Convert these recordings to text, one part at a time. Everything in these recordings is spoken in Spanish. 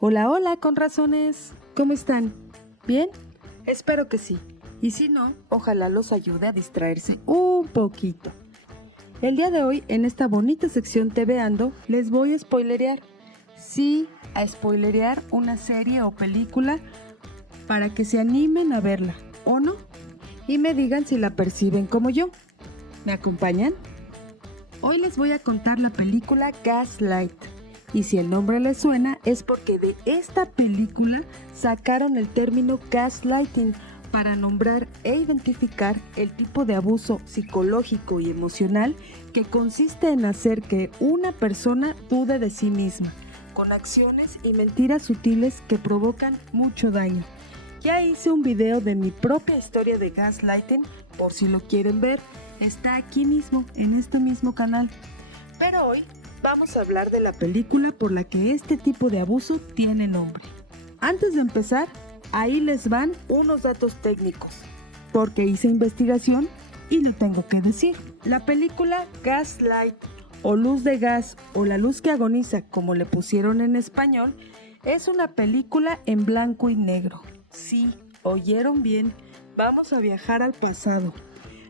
Hola, hola, con razones. ¿Cómo están? ¿Bien? Espero que sí. Y si no, ojalá los ayude a distraerse un poquito. El día de hoy, en esta bonita sección TVando, les voy a spoilerear. Sí, a spoilerear una serie o película para que se animen a verla, ¿o no? Y me digan si la perciben como yo. ¿Me acompañan? Hoy les voy a contar la película Gaslight. Y si el nombre les suena, es porque de esta película sacaron el término gaslighting para nombrar e identificar el tipo de abuso psicológico y emocional que consiste en hacer que una persona dude de sí misma, con acciones y mentiras sutiles que provocan mucho daño. Ya hice un video de mi propia historia de gaslighting, por si lo quieren ver, está aquí mismo, en este mismo canal. Pero hoy vamos a hablar de la película por la que este tipo de abuso tiene nombre. Antes de empezar, ahí les van unos datos técnicos, porque hice investigación y lo tengo que decir. La película Gaslight, o Luz de Gas, o La Luz que Agoniza, como le pusieron en español, es una película en blanco y negro. Sí, oyeron bien, vamos a viajar al pasado.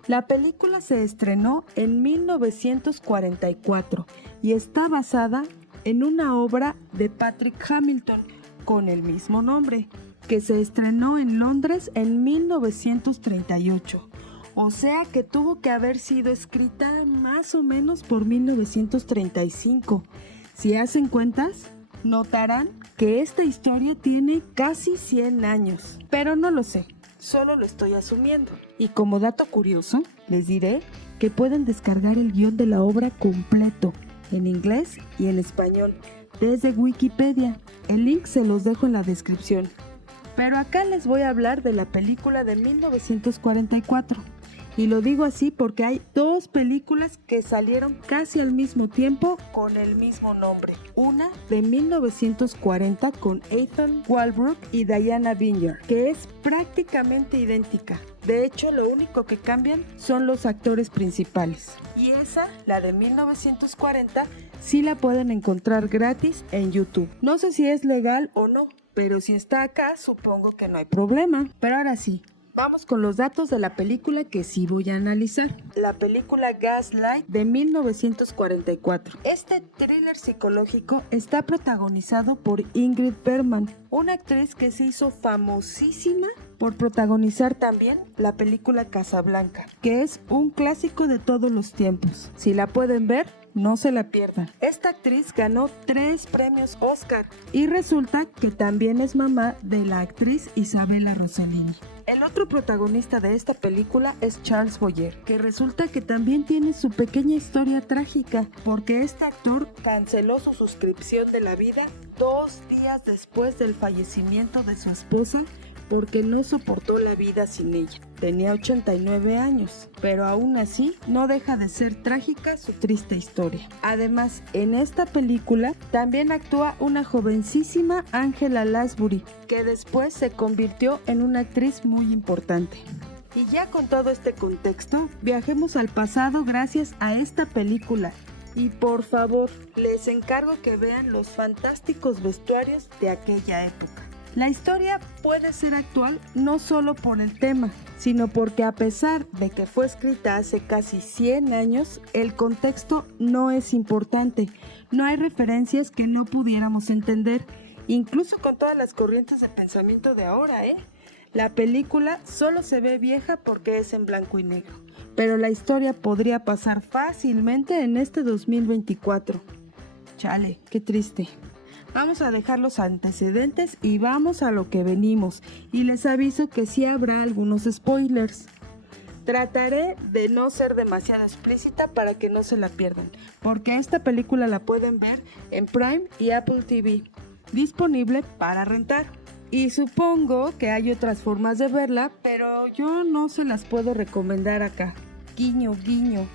La película se estrenó en 1944 y está basada en una obra de Patrick Hamilton con el mismo nombre, que se estrenó en Londres en 1938. O sea que tuvo que haber sido escrita más o menos por 1935. Si hacen cuentas, notarán que esta historia tiene casi 100 años, pero no lo sé. Solo lo estoy asumiendo. Y como dato curioso, les diré que pueden descargar el guión de la obra completo, en inglés y en español, desde Wikipedia. El link se los dejo en la descripción. Pero acá les voy a hablar de la película de 1944. Y lo digo así porque hay dos películas que salieron casi al mismo tiempo con el mismo nombre. Una de 1940 con Ethan Walbrook y Diana Vineyard, que es prácticamente idéntica. De hecho, lo único que cambian son los actores principales. Y esa, la de 1940, sí la pueden encontrar gratis en YouTube. No sé si es legal o no, pero si está acá, supongo que no hay problema. Pero ahora sí, vamos con los datos de la película que sí voy a analizar. La película Gaslight de 1944. Este thriller psicológico está protagonizado por Ingrid Bergman, una actriz que se hizo famosísima por protagonizar también la película Casablanca, que es un clásico de todos los tiempos. Si la pueden ver, no se la pierdan. Esta actriz ganó 3 premios Oscar y resulta que también es mamá de la actriz Isabella Rossellini. El otro protagonista de esta película es Charles Boyer, que resulta que también tiene su pequeña historia trágica, porque este actor canceló su suscripción de la vida 2 días después del fallecimiento de su esposa, porque no soportó la vida sin ella. Tenía 89 años, pero aún así no deja de ser trágica su triste historia. Además, en esta película también actúa una jovencísima Angela Lansbury, que después se convirtió en una actriz muy importante. Y ya con todo este contexto, viajemos al pasado gracias a esta película. Y por favor, les encargo que vean los fantásticos vestuarios de aquella época. La historia puede ser actual no solo por el tema, sino porque a pesar de que fue escrita hace casi 100 años, el contexto no es importante. No hay referencias que no pudiéramos entender, incluso con todas las corrientes de pensamiento de ahora, La película solo se ve vieja porque es en blanco y negro, pero la historia podría pasar fácilmente en este 2024. Chale, qué triste. Vamos a dejar los antecedentes y vamos a lo que venimos. Y les aviso que sí habrá algunos spoilers. Trataré de no ser demasiado explícita para que no se la pierdan, porque esta película la pueden ver en Prime y Apple TV, disponible para rentar. Y supongo que hay otras formas de verla, pero yo no se las puedo recomendar acá. Guiño, guiño.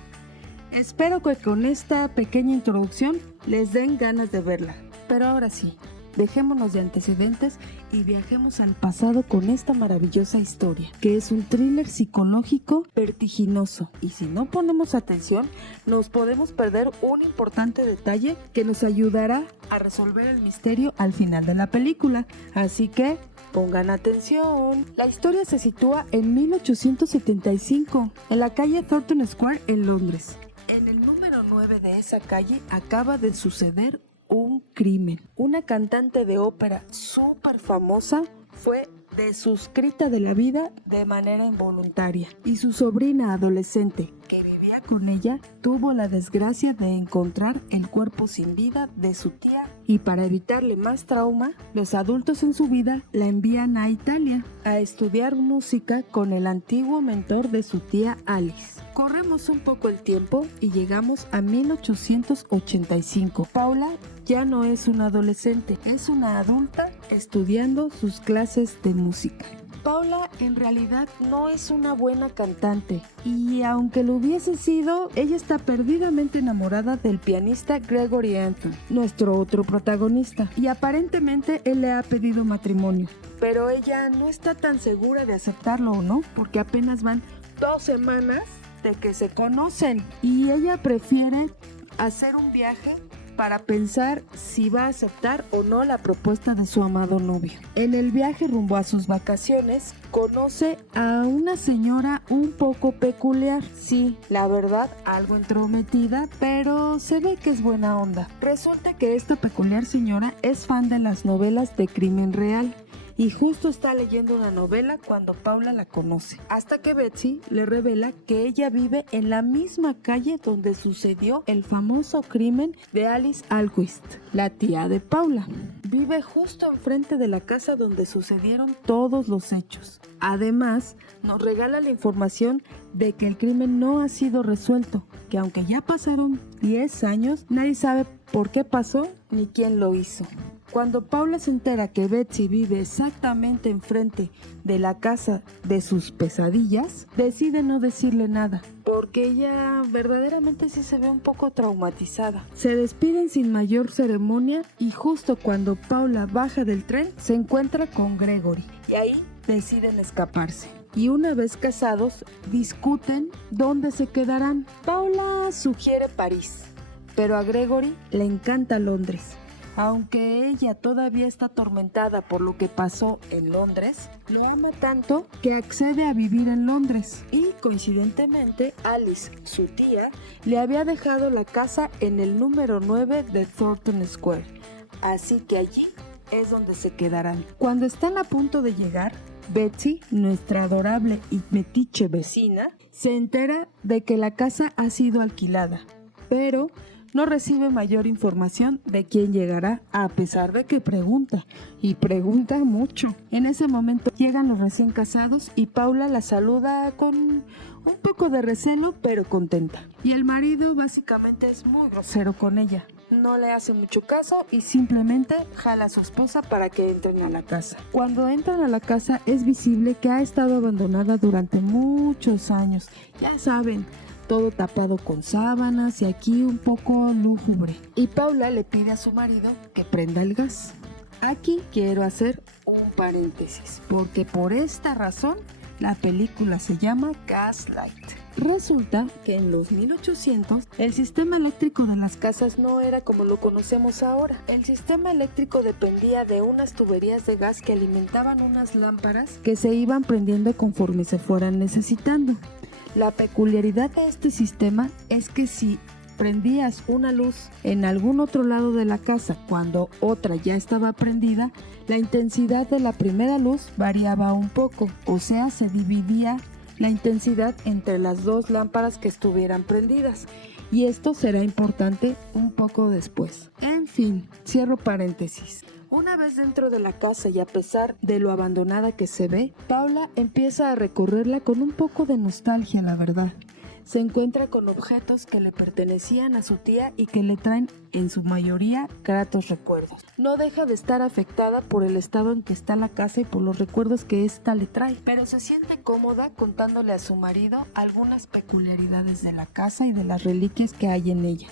Espero que con esta pequeña introducción les den ganas de verla. Pero ahora sí, dejémonos de antecedentes y viajemos al pasado con esta maravillosa historia, que es un thriller psicológico vertiginoso. Y si no ponemos atención, nos podemos perder un importante detalle que nos ayudará a resolver el misterio al final de la película. Así que pongan atención. La historia se sitúa en 1875, en la calle Thornton Square en Londres. En el número 9 de esa calle acaba de suceder un crimen. Una cantante de ópera súper famosa fue desuscrita de la vida de manera involuntaria y su sobrina adolescente, que vivía con ella, tuvo la desgracia de encontrar el cuerpo sin vida de su tía, y para evitarle más trauma, los adultos en su vida la envían a Italia a estudiar música con el antiguo mentor de su tía Alice. Corremos un poco el tiempo y llegamos a 1885. Paula ya no es una adolescente, es una adulta estudiando sus clases de música. Paula en realidad no es una buena cantante y aunque lo hubiese sido, ella está perdidamente enamorada del pianista Gregory Anthony, nuestro otro protagonista, y aparentemente él le ha pedido matrimonio, pero ella no está tan segura de aceptarlo o no, porque apenas van 2 semanas de que se conocen y ella prefiere hacer un viaje para pensar si va a aceptar o no la propuesta de su amado novio. En el viaje rumbo a sus vacaciones, conoce a una señora un poco peculiar. Sí, la verdad, algo entrometida, pero se ve que es buena onda. Resulta que esta peculiar señora es fan de las novelas de crimen real y justo está leyendo una novela cuando Paula la conoce, hasta que Betsy le revela que ella vive en la misma calle donde sucedió el famoso crimen de Alice Alquist, la tía de Paula. Vive justo enfrente de la casa donde sucedieron todos los hechos. Además, nos regala la información de que el crimen no ha sido resuelto, que aunque ya pasaron 10 años, nadie sabe por qué pasó ni quién lo hizo. Cuando Paula se entera que Betsy vive exactamente enfrente de la casa de sus pesadillas, decide no decirle nada, porque ella verdaderamente sí se ve un poco traumatizada. Se despiden sin mayor ceremonia y justo cuando Paula baja del tren, se encuentra con Gregory y ahí deciden escaparse. Y una vez casados, discuten dónde se quedarán. Paula sugiere París, pero a Gregory le encanta Londres. Aunque ella todavía está atormentada por lo que pasó en Londres, lo ama tanto que accede a vivir en Londres. Y coincidentemente, Alice, su tía, le había dejado la casa en el número 9 de Thornton Square. Así que allí es donde se quedarán. Cuando están a punto de llegar, Betsy, nuestra adorable y metiche vecina, se entera de que la casa ha sido alquilada, pero no recibe mayor información de quién llegará, a pesar de que pregunta, y pregunta mucho. En ese momento llegan los recién casados y Paula la saluda con un poco de recelo, pero contenta. Y el marido básicamente es muy grosero con ella. No le hace mucho caso y simplemente jala a su esposa para que entren a la casa. Cuando entran a la casa es visible que ha estado abandonada durante muchos años. Ya saben, todo tapado con sábanas y aquí un poco lúgubre. Y Paula le pide a su marido que prenda el gas. Aquí quiero hacer un paréntesis, porque por esta razón la película se llama Gaslight. Resulta que en los 1800 el sistema eléctrico de las casas no era como lo conocemos ahora. El sistema eléctrico dependía de unas tuberías de gas que alimentaban unas lámparas que se iban prendiendo conforme se fueran necesitando. La peculiaridad de este sistema es que si prendías una luz en algún otro lado de la casa cuando otra ya estaba prendida, la intensidad de la primera luz variaba un poco, o sea, se dividía la intensidad entre las dos lámparas que estuvieran prendidas, y esto será importante un poco después. En fin, cierro paréntesis. Una vez dentro de la casa y a pesar de lo abandonada que se ve, Paula empieza a recorrerla con un poco de nostalgia, la verdad. Se encuentra con objetos que le pertenecían a su tía y que le traen, en su mayoría, gratos recuerdos. No deja de estar afectada por el estado en que está la casa y por los recuerdos que ésta le trae, pero se siente cómoda contándole a su marido algunas peculiaridades de la casa y de las reliquias que hay en ella.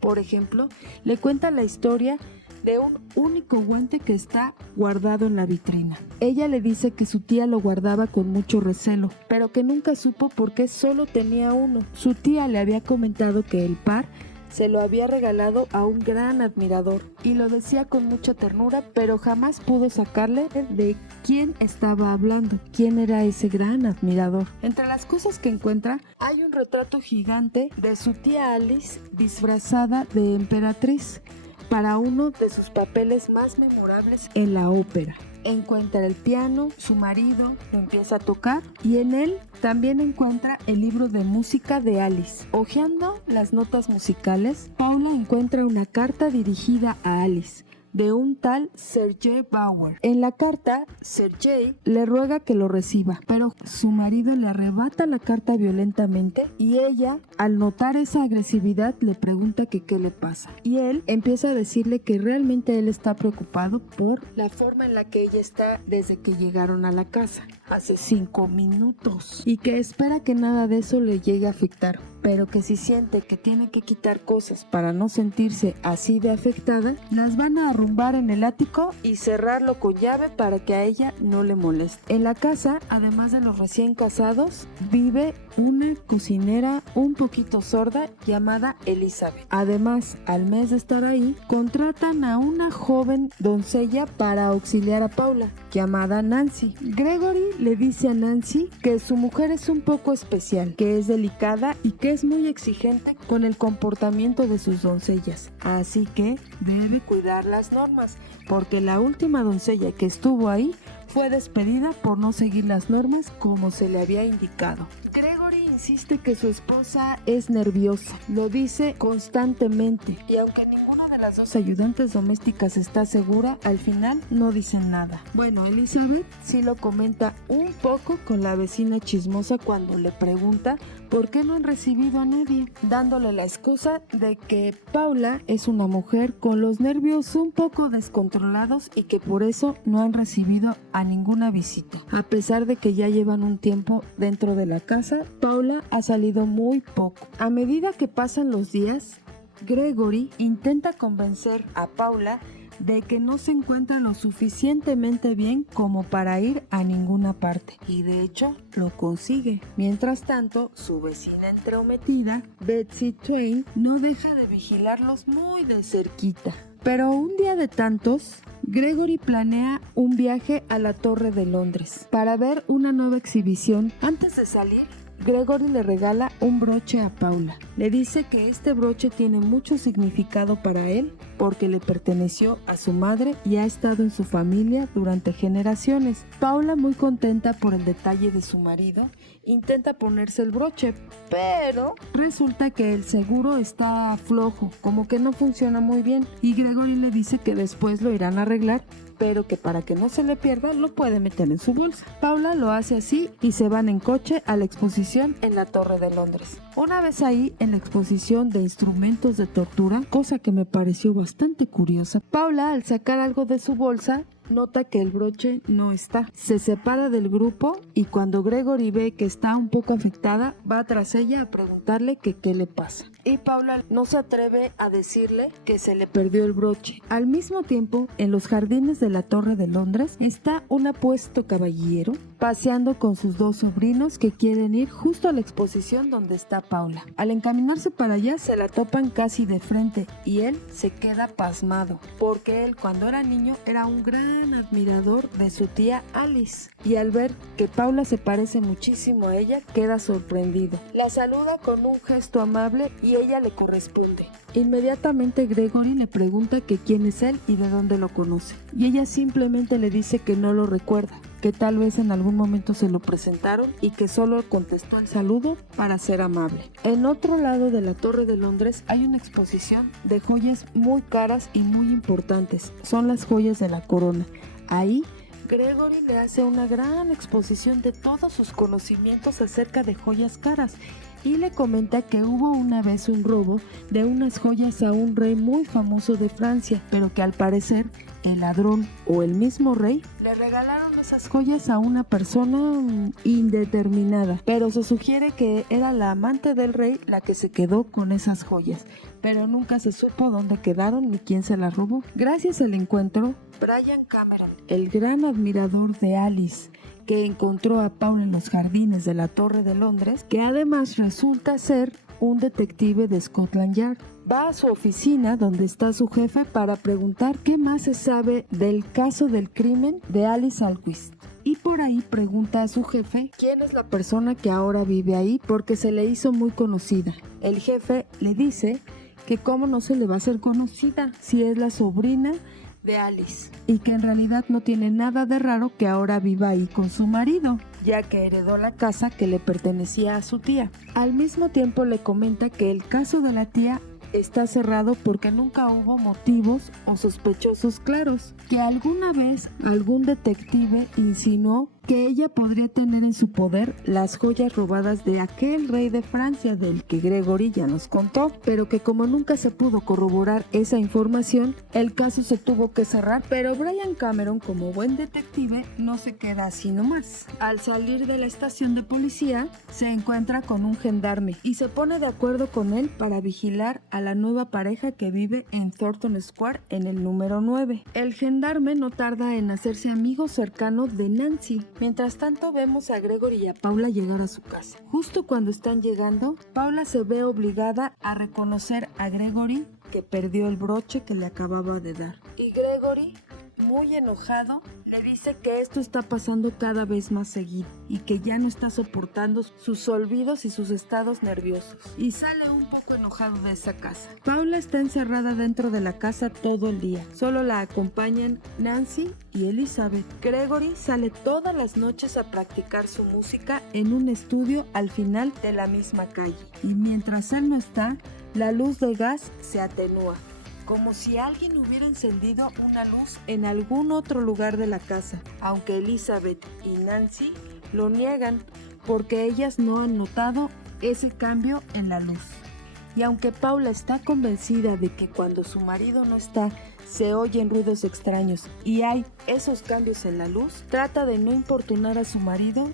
Por ejemplo, le cuenta la historia de un único guante que está guardado en la vitrina. Ella le dice que su tía lo guardaba con mucho recelo, pero que nunca supo por qué solo tenía uno. Su tía le había comentado que el par se lo había regalado a un gran admirador y lo decía con mucha ternura, pero jamás pudo sacarle de quién estaba hablando, quién era ese gran admirador. Entre las cosas que encuentra hay un retrato gigante de su tía Alice disfrazada de emperatriz para uno de sus papeles más memorables en la ópera. Encuentra el piano, su marido lo empieza a tocar y en él también encuentra el libro de música de Alice. Hojeando las notas musicales, Paula encuentra una carta dirigida a Alice de un tal Sergei Bauer. En la carta, Sergei le ruega que lo reciba, pero su marido le arrebata la carta violentamente y ella, al notar esa agresividad, le pregunta que qué le pasa. Y él empieza a decirle que realmente él está preocupado por la forma en la que ella está desde que llegaron a la casa, hace 5 minutos, y que espera que nada de eso le llegue a afectar, pero que si siente que tiene que quitar cosas para no sentirse así de afectada, las van a arrumbar en el ático y cerrarlo con llave para que a ella no le moleste. En la casa, además de los recién casados, vive una cocinera un poquito sorda llamada Elizabeth. Además, al mes de estar ahí, contratan a una joven doncella para auxiliar a Paula, llamada Nancy. Gregory le dice a Nancy que su mujer es un poco especial, que es delicada y que es muy exigente con el comportamiento de sus doncellas, así que debe cuidar las normas, porque la última doncella que estuvo ahí fue despedida por no seguir las normas como se le había indicado. Gregory insiste que su esposa es nerviosa, lo dice constantemente, y aunque ninguna de las dos ayudantes domésticas está segura, al final no dicen nada. Bueno, Elizabeth sí lo comenta un poco con la vecina chismosa cuando le pregunta por qué no han recibido a nadie, dándole la excusa de que Paula es una mujer con los nervios un poco descontrolados y que por eso no han recibido a ninguna visita. A pesar de que ya llevan un tiempo dentro de la casa, Paula ha salido muy poco. A medida que pasan los días, Gregory intenta convencer a Paula de que no se encuentra lo suficientemente bien como para ir a ninguna parte, y de hecho lo consigue. Mientras tanto, su vecina entrometida, Betsy Twain, no deja de vigilarlos muy de cerquita. Pero un día de tantos, Gregory planea un viaje a la Torre de Londres para ver una nueva exhibición. Antes de salir, Gregory le regala un broche a Paula. Le dice que este broche tiene mucho significado para él porque le perteneció a su madre y ha estado en su familia durante generaciones. Paula, muy contenta por el detalle de su marido, intenta ponerse el broche, pero resulta que el seguro está flojo, como que no funciona muy bien, y Gregory le dice que después lo irán a arreglar, pero que para que no se le pierda lo puede meter en su bolsa. Paula lo hace así y se van en coche a la exposición en la Torre de Londres. Una vez ahí, en la exposición de instrumentos de tortura, cosa que me pareció bastante curiosa, Paula, al sacar algo de su bolsa, nota que el broche no está. Se separa del grupo y cuando Gregory ve que está un poco afectada, va tras ella a preguntarle que qué le pasa. Y Paula no se atreve a decirle que se le perdió el broche. Al mismo tiempo, en los jardines de la Torre de Londres, está un apuesto caballero paseando con sus dos sobrinos que quieren ir justo a la exposición donde está Paula. Al encaminarse para allá, se la topan casi de frente y él se queda pasmado, porque él cuando era niño era un gran admirador de su tía Alice, y al ver que Paula se parece muchísimo a ella, queda sorprendido. La saluda con un gesto amable y ella le corresponde. Inmediatamente Gregory le pregunta que quién es él y de dónde lo conoce, y ella simplemente le dice que no lo recuerda, que tal vez en algún momento se lo presentaron y que solo contestó el saludo para ser amable. En otro lado de la Torre de Londres hay una exposición de joyas muy caras y muy importantes. Son las joyas de la corona. Ahí Gregory le hace una gran exposición de todos sus conocimientos acerca de joyas caras y le comenta que hubo una vez un robo de unas joyas a un rey muy famoso de Francia, pero que al parecer el ladrón o el mismo rey le regalaron esas joyas a una persona indeterminada, pero se sugiere que era la amante del rey la que se quedó con esas joyas, pero nunca se supo dónde quedaron ni quién se las robó. Gracias al encuentro, Brian Cameron, el gran admirador de Alice, que encontró a Paula en los jardines de la Torre de Londres, que además resulta ser un detective de Scotland Yard, va a su oficina donde está su jefe para preguntar qué más se sabe del caso del crimen de Alice Alquist. Y por ahí pregunta a su jefe quién es la persona que ahora vive ahí porque se le hizo muy conocida. El jefe le dice que cómo no se le va a hacer conocida si es la sobrina de Alice y que en realidad no tiene nada de raro que ahora viva ahí con su marido, ya que heredó la casa que le pertenecía a su tía. Al mismo tiempo le comenta que el caso de la tía está cerrado porque nunca hubo motivos o sospechosos claros, que alguna vez algún detective insinuó que ella podría tener en su poder las joyas robadas de aquel rey de Francia del que Gregory ya nos contó, pero que como nunca se pudo corroborar esa información, el caso se tuvo que cerrar. Pero Brian Cameron, como buen detective, no se queda así nomás. Al salir de la estación de policía, se encuentra con un gendarme y se pone de acuerdo con él para vigilar a la nueva pareja que vive en Thornton Square en el número 9. El gendarme no tarda en hacerse amigo cercano de Nancy. Mientras tanto vemos a Gregory y a Paula llegar a su casa. Justo cuando están llegando, Paula se ve obligada a reconocer a Gregory que perdió el broche que le acababa de dar. Y Gregory, muy enojado, le dice que esto está pasando cada vez más seguido y que ya no está soportando sus olvidos y sus estados nerviosos. Y sale un poco enojado de esa casa. Paula está encerrada dentro de la casa todo el día. Solo la acompañan Nancy y Elizabeth. Gregory sale todas las noches a practicar su música en un estudio al final de la misma calle. Y mientras él no está, la luz de gas se atenúa, como si alguien hubiera encendido una luz en algún otro lugar de la casa, aunque Elizabeth y Nancy lo niegan porque ellas no han notado ese cambio en la luz. Y aunque Paula está convencida de que cuando su marido no está, se oyen ruidos extraños y hay esos cambios en la luz, trata de no importunar a su marido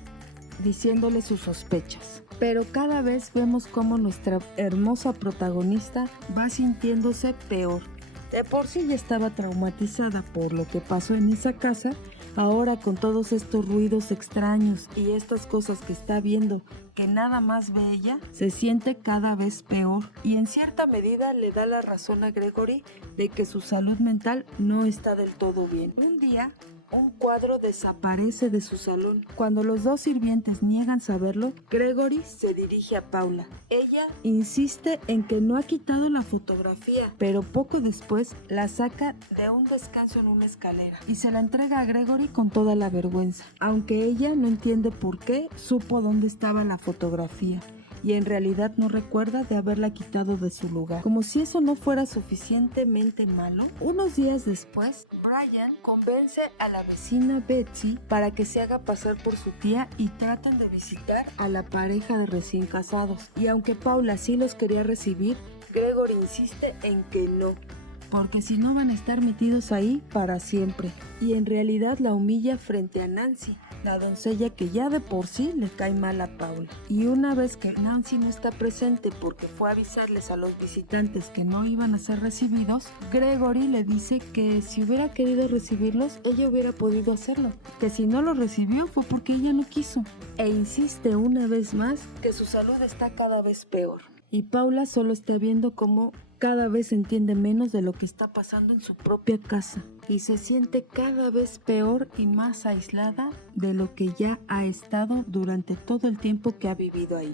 diciéndole sus sospechas. Pero cada vez vemos cómo nuestra hermosa protagonista va sintiéndose peor. De por sí ya estaba traumatizada por lo que pasó en esa casa, ahora con todos estos ruidos extraños y estas cosas que está viendo que nada más ve ella, se siente cada vez peor y en cierta medida le da la razón a Gregory de que su salud mental no está del todo bien. Un día, un cuadro desaparece de su salón. Cuando los dos sirvientes niegan saberlo, Gregory se dirige a Paula. Ella insiste en que no ha quitado la fotografía, pero poco después la saca de un descanso en una escalera y se la entrega a Gregory con toda la vergüenza, aunque ella no entiende por qué supo dónde estaba la fotografía y en realidad no recuerda de haberla quitado de su lugar. Como si eso no fuera suficientemente malo, unos días después, Brian convence a la vecina Betsy para que se haga pasar por su tía y traten de visitar a la pareja de recién casados. Y aunque Paula sí los quería recibir, Gregory insiste en que no, porque si no van a estar metidos ahí para siempre. Y en realidad la humilla frente a Nancy, la doncella que ya de por sí le cae mal a Paula. Y una vez que Nancy no está presente porque fue a avisarles a los visitantes que no iban a ser recibidos, Gregory le dice que si hubiera querido recibirlos, ella hubiera podido hacerlo, que si no los recibió fue porque ella no quiso. E insiste una vez más que su salud está cada vez peor. Y Paula solo está viendo cómo cada vez entiende menos de lo que está pasando en su propia casa y se siente cada vez peor y más aislada de lo que ya ha estado durante todo el tiempo que ha vivido ahí.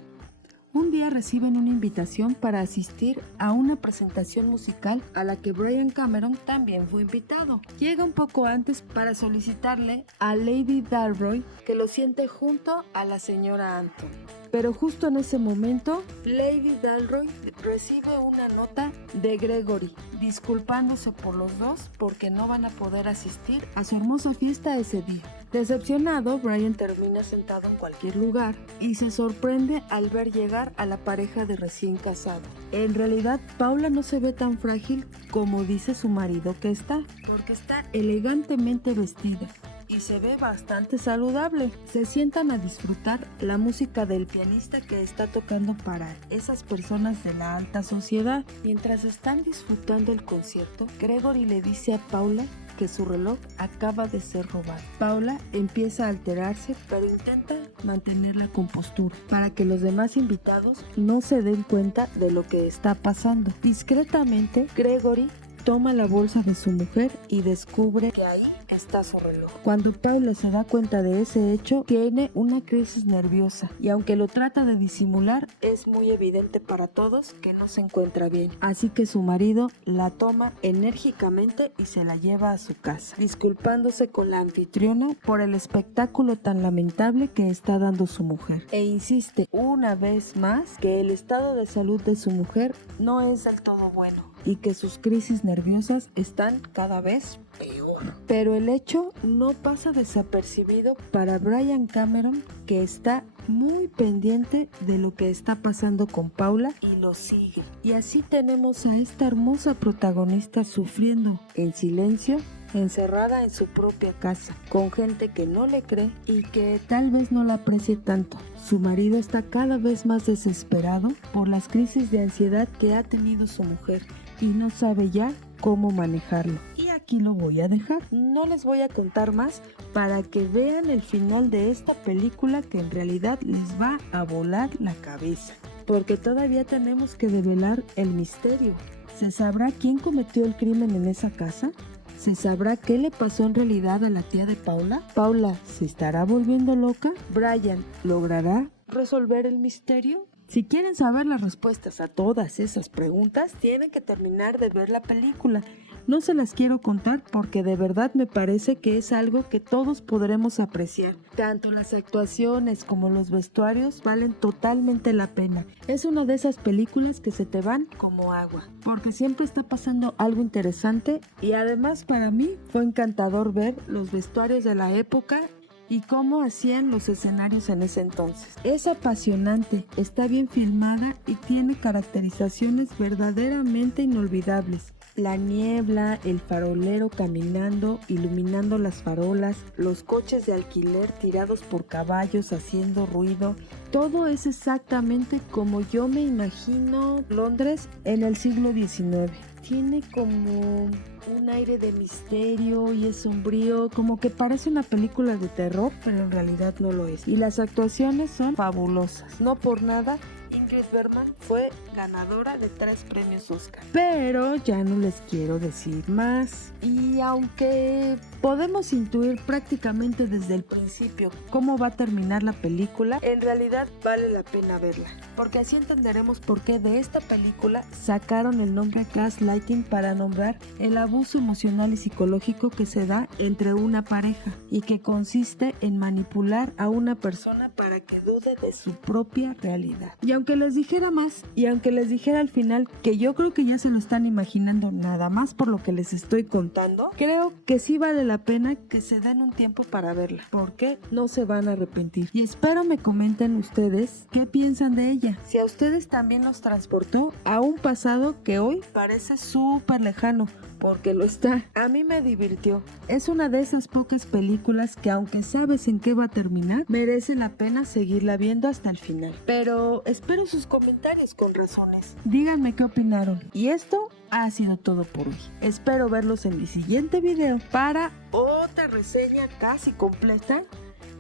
Un día reciben una invitación para asistir a una presentación musical a la que Brian Cameron también fue invitado. Llega un poco antes para solicitarle a Lady Dalroy que lo siente junto a la señora Anton. Pero justo en ese momento, Lady Dalroy recibe una nota de Gregory, disculpándose por los dos porque no van a poder asistir a su hermosa fiesta ese día. Decepcionado, Brian termina sentado en cualquier lugar y se sorprende al ver llegar a la pareja de recién casados. En realidad, Paula no se ve tan frágil como dice su marido que está, porque está elegantemente vestida y se ve bastante saludable. Se sientan a disfrutar la música del pianista que está tocando para esas personas de la alta sociedad. Mientras están disfrutando el concierto, Gregory le dice a Paula que su reloj acaba de ser robado. Paula empieza a alterarse, pero intenta mantener la compostura para que los demás invitados no se den cuenta de lo que está pasando. Discretamente, Gregory toma la bolsa de su mujer y descubre que ahí está su reloj. Cuando Paula se da cuenta de ese hecho, tiene una crisis nerviosa y aunque lo trata de disimular, es muy evidente para todos que no se encuentra bien. Así que su marido la toma enérgicamente y se la lleva a su casa, disculpándose con la anfitriona por el espectáculo tan lamentable que está dando su mujer. E insiste una vez más que el estado de salud de su mujer no es del todo bueno y que sus crisis nerviosas están cada vez peor. Pero el hecho no pasa desapercibido para Brian Cameron, que está muy pendiente de lo que está pasando con Paula y lo sigue. Y así tenemos a esta hermosa protagonista sufriendo en silencio, encerrada en su propia casa, con gente que no le cree y que tal vez no la aprecie tanto. Su marido está cada vez más desesperado por las crisis de ansiedad que ha tenido su mujer y no sabe ya cómo manejarlo. Y aquí lo voy a dejar. No les voy a contar más para que vean el final de esta película, que en realidad les va a volar la cabeza, porque todavía tenemos que develar el misterio. ¿Se sabrá quién cometió el crimen en esa casa? ¿Se sabrá qué le pasó en realidad a la tía de Paula? ¿Paula se estará volviendo loca? ¿Brian logrará resolver el misterio? Si quieren saber las respuestas a todas esas preguntas, tienen que terminar de ver la película. No se las quiero contar porque de verdad me parece que es algo que todos podremos apreciar. Tanto las actuaciones como los vestuarios valen totalmente la pena. Es una de esas películas que se te van como agua, porque siempre está pasando algo interesante y además para mí fue encantador ver los vestuarios de la época y cómo hacían los escenarios en ese entonces. Es apasionante, está bien filmada y tiene caracterizaciones verdaderamente inolvidables. La niebla, el farolero caminando, iluminando las farolas, los coches de alquiler tirados por caballos haciendo ruido, todo es exactamente como yo me imagino Londres en el siglo XIX. Tiene como un aire de misterio y es sombrío, como que parece una película de terror, pero en realidad no lo es. Y las actuaciones son fabulosas. No por nada, Ingrid Bergman fue ganadora de 3 premios Oscar. Pero ya no les quiero decir más. Y aunque podemos intuir prácticamente desde el principio cómo va a terminar la película, en realidad vale la pena verla, porque así entenderemos por qué de esta película sacaron el nombre gaslighting para nombrar el abuso emocional y psicológico que se da entre una pareja y que consiste en manipular a una persona para que dude de su propia realidad. Y aunque les dijera más, y aunque les dijera al final que yo creo que ya se lo están imaginando nada más por lo que les estoy contando, creo que sí vale la pena que se den un tiempo para verla, porque no se van a arrepentir. Y espero me comenten ustedes qué piensan de ella, si a ustedes también los transportó a un pasado que hoy parece súper lejano, porque lo está. A mí me divirtió. Es una de esas pocas películas que aunque sabes en qué va a terminar, merece la pena seguirla viendo hasta el final. Pero espero sus comentarios con razones. Díganme qué opinaron. Y esto ha sido todo por hoy. Espero verlos en mi siguiente video para otra reseña casi completa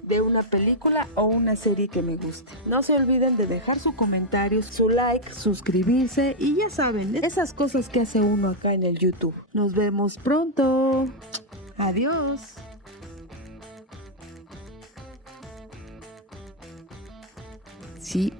de una película o una serie que me guste. No se olviden de dejar su comentario, su like, suscribirse y ya saben, esas cosas que hace uno acá en el YouTube. Nos vemos pronto. Adiós. Sí.